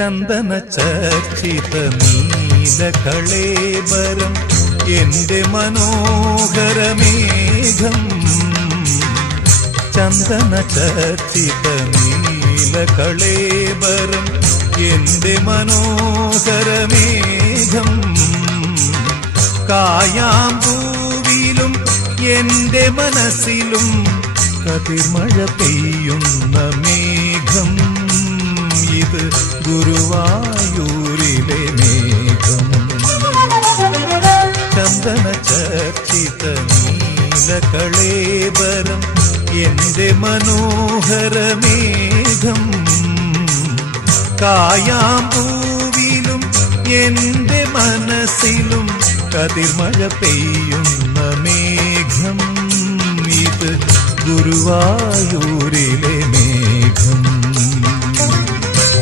ചന്ദന ചർച്ചിത നീലകളേബരം എന്റെ മനോഹരമേഘം. ചന്ദന ചർച്ചിത നീലകളേബരം എന്റെ മനോഹരമേഘം. കായാമ്പൂവിലും എന്റെ മനസ്സിലും കതിർമഴ പെയ്യുന്ന മേഘം. ഇത് ഗുരുവായൂരിലെ മേഘം. ചന്ദന ചർച്ചിത നീലകളേബരം എന്റെ മനോഹരമേഘം. കായാമ്പൂവിലും എന്റെ മനസ്സിലും കതിർമഴ പെയ്യുന്ന മേഘം. ഇത് ഗുരുവായൂരിലെ മേഘം.